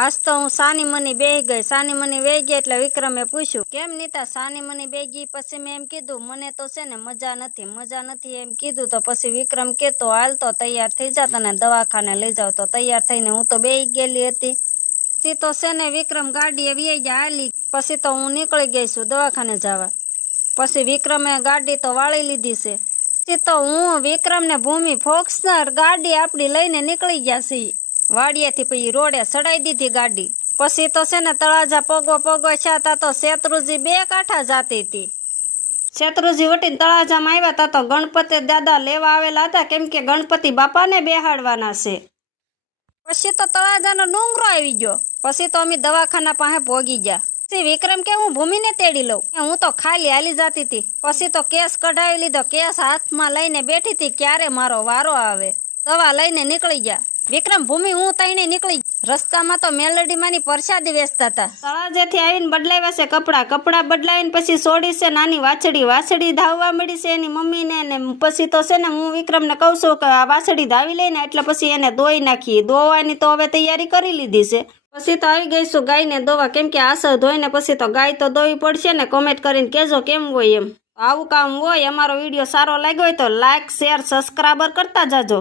આજ તો હું સાની મની બેહી ગઈ. સાની મની બેહી ગઈ એટલે વિક્રમે પૂછ્યું, કેમ નીતા સાની મની બેહી ગઈ? પછી મેં એમ કીધું, મને તો છે ને મજા નથી એમ કીધું. તો પછી વિક્રમ કહેતો, હાલ તો તૈયાર થઈ જા, તને દવાખાને લઈ જાવ. તો તૈયાર થઈને હું તો બેહી ગયેલી હતી. પછી તો છે ને વિક્રમ ગાડીએ વહી ગયા હાલી. પછી તો હું નીકળી ગઈ છું દવાખાને જવા. પછી વિક્રમે ગાડી તો વાળી લીધી છે. પછી તો હું વિક્રમ ને ભૂમિ ફોક્સનર ગાડી આપણી લઈને નીકળી ગયા છીએ વાડિયાથી. પછી રોડે ચડાઈ દીધી ગાડી. પછી તો છે ને તળાજા પગો છાતા તો શેત્રુજી બે કાંઠા જાતી હતી. શેત્રુજી વટીને તળાજામાં આવ્યા તા તો ગણપતિ દાદા લેવા આવેલા હતા, કેમ કે ગણપતિ બાપાને બેહાડવાના છે. પછી તો તળાજાનો ડુંગરો આવી ગયો. પછી તો અમે દવાખાના પાસે ભોગી ગયા. પછી વિક્રમ કે હું ભૂમિને તેડી લઉં. હું તો ખાલી હાલી જતી હતી. પછી તો કેસ કઢાવી લીધો. કેસ હાથમાં લઈને બેઠી હતી, ક્યારે મારો વારો આવે. દવા લઈને નીકળી ગયા. વિક્રમ ભૂમિ હું તઈને નીકળી. રસ્તામાં તો મેલડી માની પ્રસાદી વેચતા હતા. તળાજેથી આવીને બદલાવ્યા છે કપડા બદલાવીને પછી છોડી છે નાની વાછડી ધાવવા મળી છે એની મમ્મીને. ને પછી તો છે ને હું વિક્રમને કહું છું કે આ વાછડી ધાવી લઈને એટલે પછી એને દોઈ નાખીએ. દોવાની તો હવે તૈયારી કરી લીધી છે. પછી તો આવી ગઈ છું ગાયને દોવા, કેમ કે આસર ધોઈને પછી તો ગાય તો દોવી પડશે ને. કોમેન્ટ કરીને કહેજો કેમ હોય એમ. આવું કામ હોય. અમારો વિડીયો સારો લાગ્યો હોય તો લાઈક, શેર, સબસ્ક્રાઈબર કરતા જાજો.